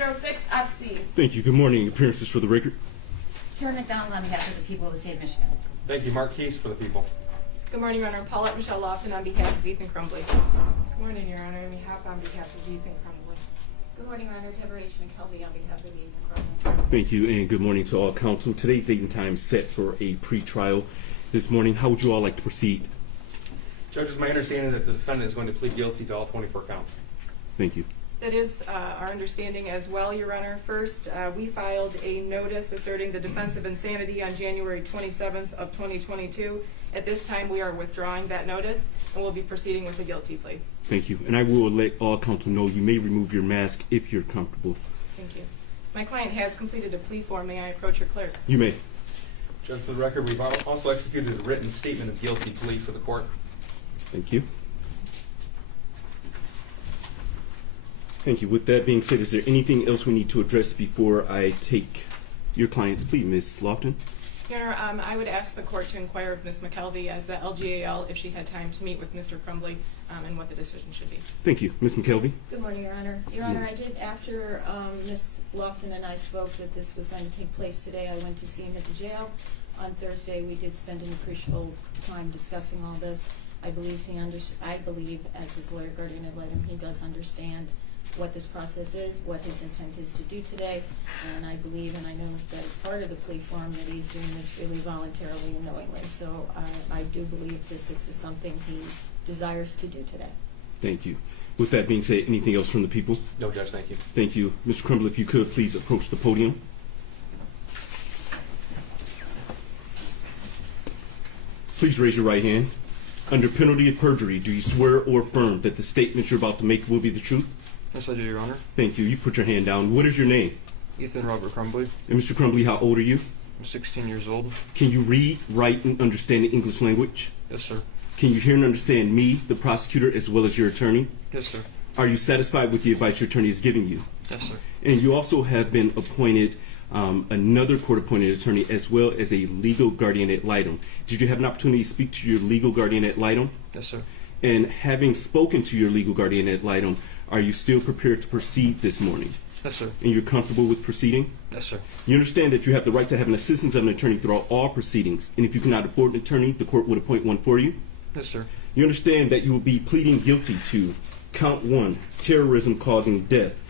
406 FC. Thank you. Good morning. Appearances for the record. Karen McDonald on behalf of the people of the state of Michigan. Thank you. Mark Case for the people. Good morning, Your Honor. Paulette Michelle Lofton on behalf of Ethan Crumbly. Good morning, Your Honor. Amy Hopp on behalf of Ethan Crumbly. Good morning, Your Honor. Deborah H. McKelvey on behalf of Ethan Crumbly. Thank you, and good morning to all counsel. Today's date and time set for a pre-trial this morning. How would you all like to proceed? Judge, it's my understanding that the defendant is going to plead guilty to all 24 counts. Thank you. That is our understanding as well, Your Honor. First, we filed a notice asserting the defense of insanity on January 27th of 2022. At this time, we are withdrawing that notice, and we'll be proceeding with a guilty plea. Thank you. And I will let all counsel know you may remove your mask if you're comfortable. Thank you. My client has completed a plea form. May I approach your clerk? You may. Judge, for the record, we've also executed a written statement of guilty plea for the court. Thank you. Thank you. With that being said, is there anything else we need to address before I take your client's plea, Ms. Lofton? Your Honor, I would ask the court to inquire of Ms. McKelvey as the LGAL if she had time to meet with Mr. Crumbly and what the decision should be. Thank you. Ms. McKelvey? Good morning, Your Honor. Your Honor, I did, after Ms. Lofton and I spoke that this was going to take place today, I went to see him at the jail. On Thursday, we did spend an appreciable time discussing all this. I believe, as his lawyer guardian ad litem, he does understand what this process is, what his intent is to do today, and I believe, and I know that as part of the plea form, that he's doing this freely, voluntarily, and knowingly. So I do believe that this is something he desires to do today. Thank you. With that being said, anything else from the people? No, Judge, thank you. Thank you. Mr. Crumbly, if you could, please approach the podium. Please raise your right hand. Under penalty of perjury, do you swear or affirm that the statements you're about to make will be the truth? Yes, I do, Your Honor. Thank you. You put your hand down. What is your name? Ethan Robert Crumbly. And Mr. Crumbly, how old are you? I'm 16 years old. Can you read, write, and understand the English language? Yes, sir. Can you hear and understand me, the prosecutor, as well as your attorney? Yes, sir. Are you satisfied with the advice your attorney is giving you? Yes, sir. And you also have been appointed another court-appointed attorney as well as a legal guardian ad litem. Did you have an opportunity to speak to your legal guardian ad litem? Yes, sir. And having spoken to your legal guardian ad litem, are you still prepared to proceed this morning? Yes, sir. And you're comfortable with proceeding? Yes, sir. You understand that you have the right to have an assistance of an attorney throughout all proceedings, and if you cannot afford an attorney, the court would appoint one for you? Yes, sir. You understand that you will be pleading guilty to count 1, terrorism causing death.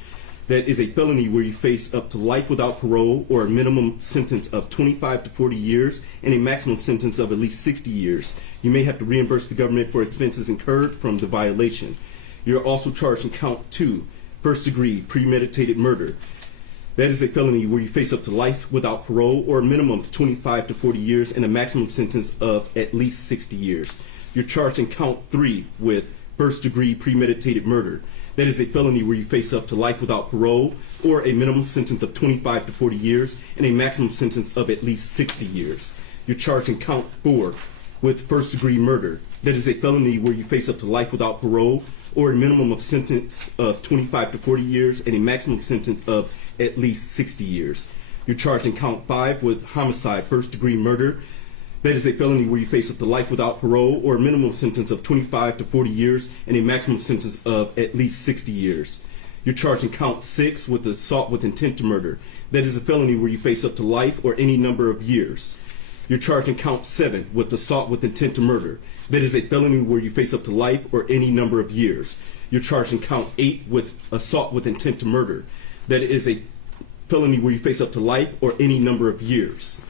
That is a felony where you face up to life without parole or a minimum sentence of 25 to 40 years and a maximum sentence of at least 60 years. You may have to reimburse the government for expenses incurred from the violation. You're also charged in count 2, first degree premeditated murder. That is a felony where you face up to life without parole or a minimum of 25 to 40 years and a maximum sentence of at least 60 years. You're charged in count 3 with first degree premeditated murder. That is a felony where you face up to life without parole or a minimum sentence of 25 to 40 years and a maximum sentence of at least 60 years. You're charged in count 4 with first degree murder. That is a felony where you face up to life without parole or a minimum of sentence of 25 to 40 years and a maximum sentence of at least 60 years. You're charged in count 5 with homicide, first degree murder. That is a felony where you face up to life without parole or a minimum sentence of 25 to 40 years and a maximum sentence of at least 60 years. You're charged in count 6 with assault with intent to murder. That is a felony where you face up to life or any number of years. You're charged in count 7 with assault with intent to murder. That is a felony where you face up to life or any number of years. You're charged in count 8 with assault with intent to murder. That is a felony where you face up to life or any number of years.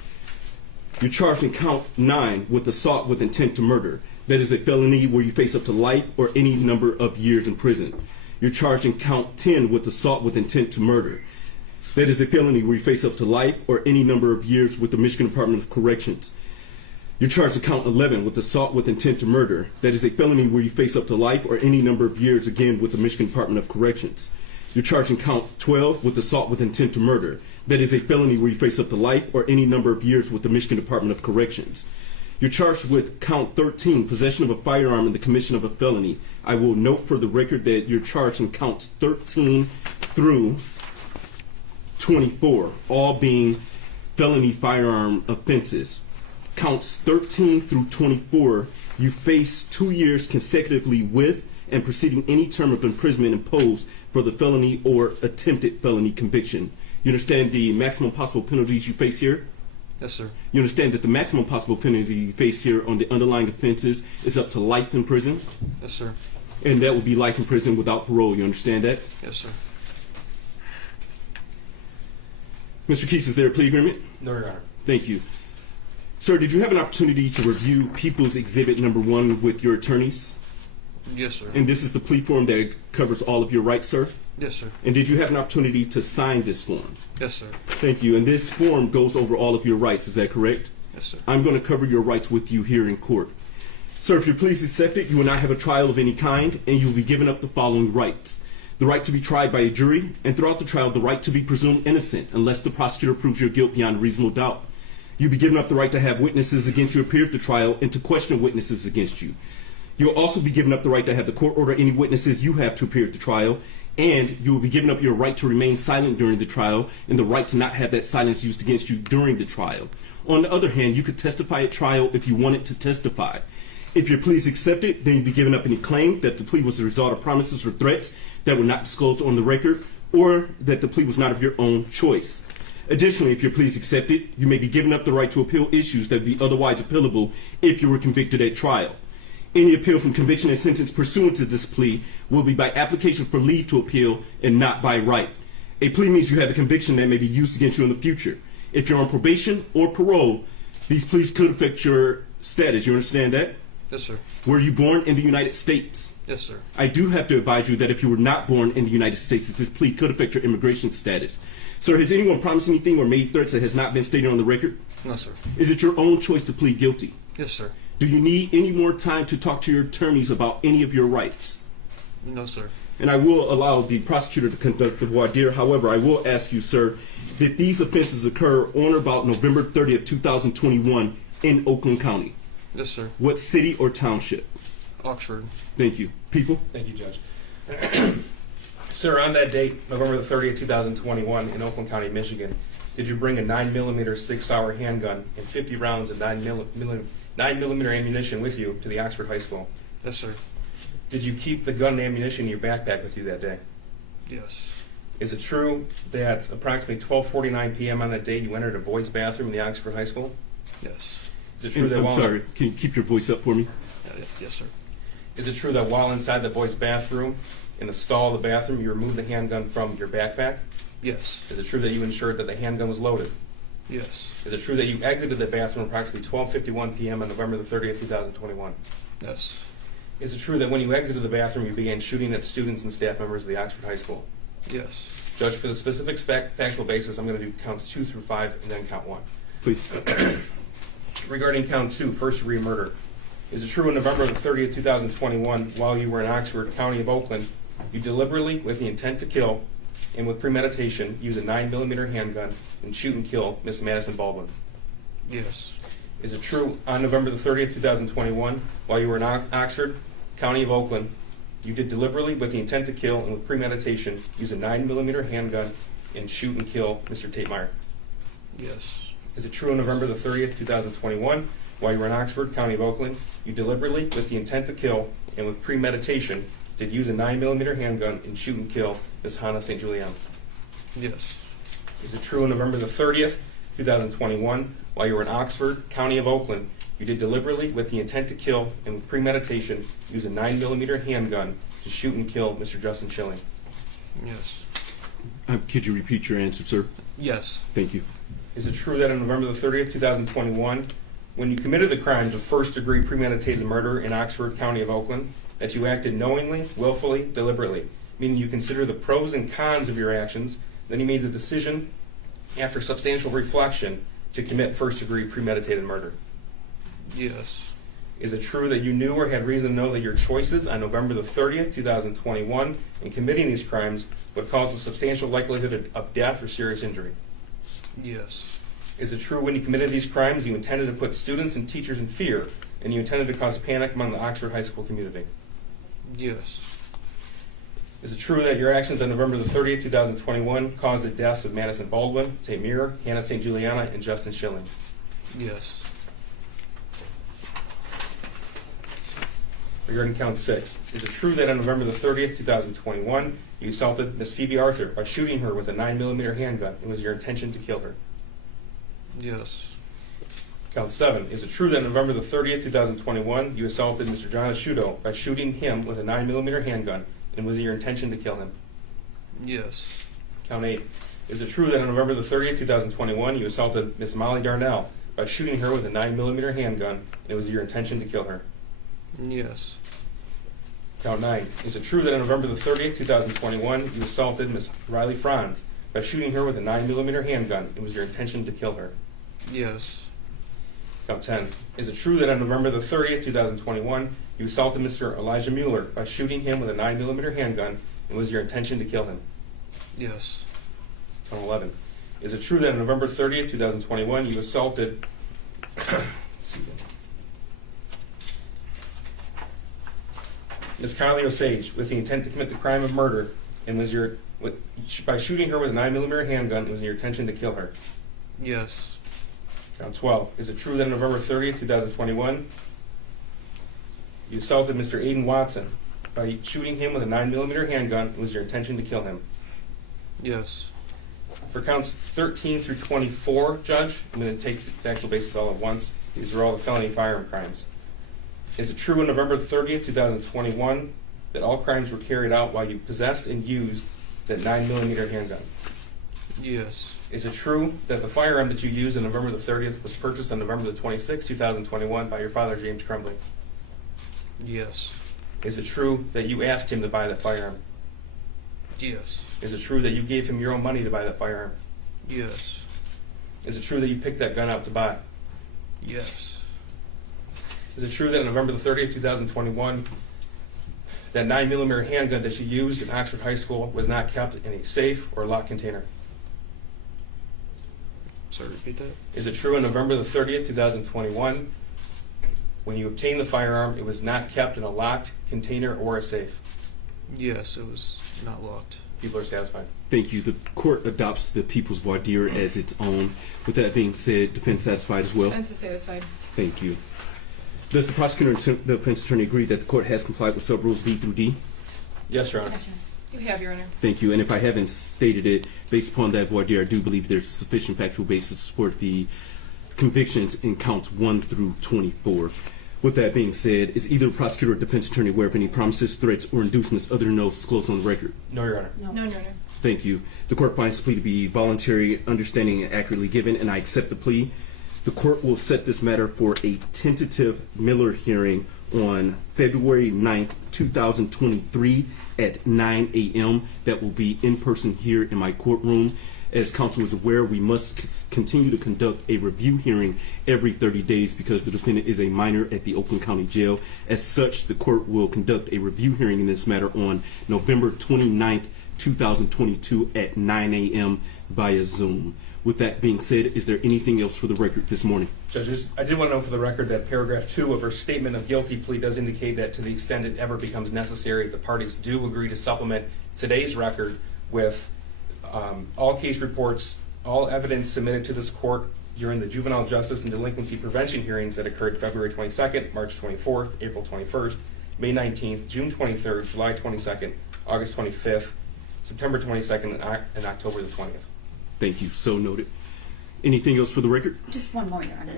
You're charged in count 9 with assault with intent to murder. That is a felony where you face up to life or any number of years in prison. You're charged in count 10 with assault with intent to murder. That is a felony where you face up to life or any number of years with the Michigan Department of Corrections. You're charged in count 11 with assault with intent to murder. That is a felony where you face up to life or any number of years, again, with the Michigan Department of Corrections. You're charged in count 12 with assault with intent to murder. That is a felony where you face up to life or any number of years with the Michigan Department of Corrections. You're charged with count 13, possession of a firearm and the commission of a felony. I will note for the record that you're charged in counts 13 through 24, all being felony firearm offenses. Counts 13 through 24, you face 2 years consecutively with and preceding any term of imprisonment imposed for the felony or attempted felony conviction. You understand the maximum possible penalties you face here? Yes, sir. You understand that the maximum possible penalty you face here on the underlying offenses is up to life in prison? Yes, sir. And that would be life in prison without parole. You understand that? Yes, sir. Mr. Keese, is there a plea agreement? No, Your Honor. Thank you. Sir, did you have an opportunity to review People's Exhibit number 1 with your attorneys? Yes, sir. And this is the plea form that covers all of your rights, sir? Yes, sir. And did you have an opportunity to sign this form? Yes, sir. Thank you. And this form goes over all of your rights, is that correct? Yes, sir. I'm going to cover your rights with you here in court. Sir, if your plea is accepted, you will not have a trial of any kind, and you will be given up the following rights. The right to be tried by a jury, and throughout the trial, the right to be presumed innocent unless the prosecutor proves your guilt beyond reasonable doubt. You'll be given up the right to have witnesses against you appear at the trial and to question witnesses against you. You'll also be given up the right to have the court order any witnesses you have to appear at the trial, and you will be given up your right to remain silent during the trial and the right to not have that silence used against you during the trial. On the other hand, you could testify at trial if you wanted to testify. If your plea is accepted, then you'll be given up any claim that the plea was the result of promises or threats that were not disclosed on the record, or that the plea was not of your own choice. Additionally, if your plea is accepted, you may be given up the right to appeal issues that would be otherwise appealable if you were convicted at trial. Any appeal from conviction and sentence pursuant to this plea will be by application for leave to appeal and not by right. A plea means you have a conviction that may be used against you in the future. If you're on probation or parole, these pleas could affect your status. You understand that? Yes, sir. Were you born in the United States? Yes, sir. I do have to advise you that if you were not born in the United States, that this plea could affect your immigration status. Sir, has anyone promised anything or made threats that has not been stated on the record? No, sir. Is it your own choice to plead guilty? Yes, sir. Do you need any more time to talk to your attorneys about any of your rights? No, sir. And I will allow the prosecutor to conduct the voir dire. However, I will ask you, sir, did these offenses occur on or about November 30th, 2021 in Oakland County? Yes, sir. What city or township? Oxford. Thank you. People? Thank you, Judge. Sir, on that date, November the 30th, 2021, in Oakland County, Michigan, did you bring a 9mm 6-hour handgun and 50 rounds of 9mm ammunition with you to the Oxford High School? Yes, sir. Did you keep the gun and ammunition in your backpack with you that day? Yes. Is it true that approximately 12:49 p.m. on that date you entered a boys' bathroom in the Oxford High School? Yes. Is it true that I'm while sorry. Can you keep your voice up for me? Yes, sir. Is it true that while inside the boys' bathroom, in the stall of the bathroom, you removed the handgun from your backpack? Yes. Is it true that you ensured that the handgun was loaded? Yes. Is it true that you exited the bathroom approximately 12:51 p.m. on November the 30th, 2021? Yes. Is it true that when you exited the bathroom, you began shooting at students and staff members of the Oxford High School? Yes. Judge, for the specific factual basis, I'm going to do counts 2 through 5 and then count 1. Please. Regarding count 2, first-degree murder, is it true on November the 30th, 2021, while you were in Oxford, County of Oakland, you deliberately, with the intent to kill and with premeditation, use a 9mm handgun and shoot and kill Miss Madison Baldwin? Yes. Is it true on November the 30th, 2021, while you were in Oxford, County of Oakland, you did deliberately, with the intent to kill and with premeditation, use a 9mm handgun and shoot and kill Mr. Tate Meyer? Yes. Is it true on November the 30th, 2021, while you were in Oxford, County of Oakland, you deliberately, with the intent to kill and with premeditation, did use a 9mm handgun and shoot and kill Miss Hannah St. Julian? Yes. Is it true on November the 30th, 2021, while you were in Oxford, County of Oakland, you did deliberately, with the intent to kill and with premeditation, use a 9mm handgun to shoot and kill Mr. Justin Schilling? Yes. Could you repeat your answer, sir? Yes. Thank you. Is it true that on November the 30th, 2021, when you committed the crimes of first-degree premeditated murder in Oxford, County of Oakland, that you acted knowingly, willfully, deliberately, meaning you consider the pros and cons of your actions, then you made the decision, after substantial reflection, to commit first-degree premeditated murder? Yes. Is it true that you knew or had reason to know that your choices on November the 30th, 2021, in committing these crimes would cause a substantial likelihood of death or serious injury? Yes. Is it true when you committed these crimes you intended to put students and teachers in fear, and you intended to cause panic among the Oxford High School community? Yes. Is it true that your actions on November the 30th, 2021 caused the deaths of Madison Baldwin, Tate Meyer, Hannah St. Juliana, and Justin Schilling? Yes. regarding count 6. Is it true that on November the 30th, 2021, you assaulted Miss Phoebe Arthur by shooting her with a 9mm handgun? It was your intention to kill her. Yes. Count 7. Is it true that on November the 30th, 2021, you assaulted Mr. John Asciuto by shooting him with a 9mm handgun, and was it your intention to kill him? Yes. Count 8. Is it true that on November the 30th, 2021, you assaulted Miss Molly Darnell by shooting her with a 9mm handgun, and it was your intention to kill her? Yes. Count 9. Is it true that on November the 30th, 2021, you assaulted Miss Riley Franz by shooting her with a 9mm handgun, and it was your intention to kill her? Yes. Count 10. Is it true that on November the 30th, 2021, you assaulted Mr. Elijah Mueller by shooting him with a 9mm handgun, and was your intention to kill him? Yes. Count 11. Is it true that on November 30th, 2021, you assaulted Ms. Kylie Osage with the intent to commit the crime of murder, and by shooting her with a 9mm handgun, it was your intention to kill her? Yes. Count 12. Is it true that on November 30th, 2021, you assaulted Mr. Aiden Watson by shooting him with a 9mm handgun, it was your intention to kill him? Yes. For counts 13 through 24, Judge, I'm going to take the actual basis all at once. These are all the felony firearm crimes. Is it true on November 30th, 2021, that all crimes were carried out while you possessed and used that 9mm handgun? Yes. Is it true that the firearm that you used on November the 30th was purchased on November the 26th, 2021 by your father, James Crumbly? Yes. Is it true that you asked him to buy that firearm? Yes. Is it true that you gave him your own money to buy that firearm? Yes. Is it true that you picked that gun out to buy? Yes. Is it true that on November the 30th, 2021, that 9mm handgun that you used in Oxford High School was not kept in a safe or locked container? Sorry, repeat that? Is it true on November the 30th, 2021, when you obtained the firearm, it was not kept in a locked container or a safe? Yes, it was not locked. People are satisfied. Thank you. The court adopts the people's voir dire as its own. With that being said, defense satisfied as well? Defense is satisfied. Thank you. Does the prosecutor and the defense attorney agree that the court has complied with sub-rules B through D? Yes, Your Honor. Yes, Your Honor. You have, Your Honor. Thank you. And if I haven't stated it, based upon that voir dire, I do believe there's sufficient factual basis to support the convictions in counts 1 through 24. With that being said, is either prosecutor or defense attorney aware of any promises, threats, or inducements other than those disclosed on the record? No, Your Honor. No, Your Honor. Thank you. The court finds the plea to be voluntary, understanding, and accurately given, and I accept the plea. The court will set this matter for a tentative Miller hearing on February 9th, 2023 at 9 a.m. That will be in person here in my courtroom. As counsel is aware, we must continue to conduct a review hearing every 30 days because the defendant is a minor at the Oakland County Jail. As such, the court will conduct a review hearing in this matter on November 29th, 2022 at 9 a.m. via Zoom. With that being said, is there anything else for the record this morning? Judges, I did want to know for the record that paragraph 2 of her statement of guilty plea does indicate that to the extent it ever becomes necessary, the parties do agree to supplement today's record with all case reports, all evidence submitted to this court during the juvenile justice and delinquency prevention hearings that occurred February 22nd, March 24th, April 21st, May 19th, June 23rd, July 22nd, August 25th, September 22nd, and October the 20th. Thank you. So noted. Anything else for the record? Just one moment, Your Honor.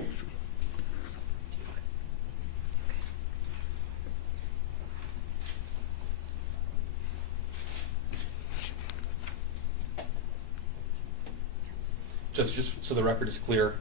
Judge, just so the record is clear,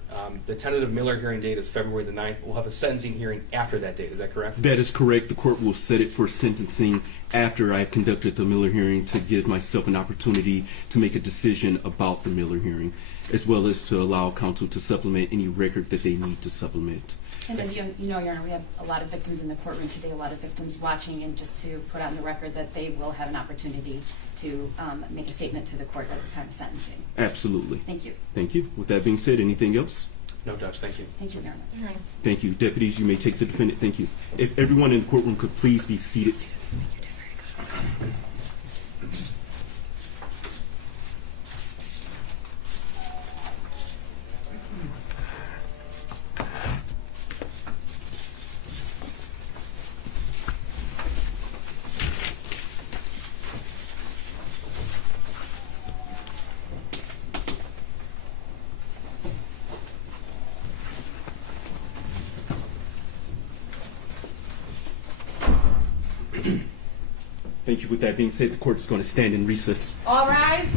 the tentative Miller hearing date is February the 9th. We'll have a sentencing hearing after that date. Is that correct? That is correct. The court will set it for sentencing after I've conducted the Miller hearing to give myself an opportunity to make a decision about the Miller hearing, as well as to allow counsel to supplement any record that they need to supplement. And as you know, Your Honor, we have a lot of victims in the courtroom today, a lot of victims watching, and just to put on the record that they will have an opportunity to make a statement to the court at the time of sentencing. Absolutely. Thank you. Thank you. With that being said, anything else? No, Judge. Thank you. Thank you, Your Honor. Your Honor. Thank you. Deputies, you may take the defendant. Thank you. If everyone in the courtroom could please be seated. Thank you. With that being said, the court is going to stand in recess. All rise.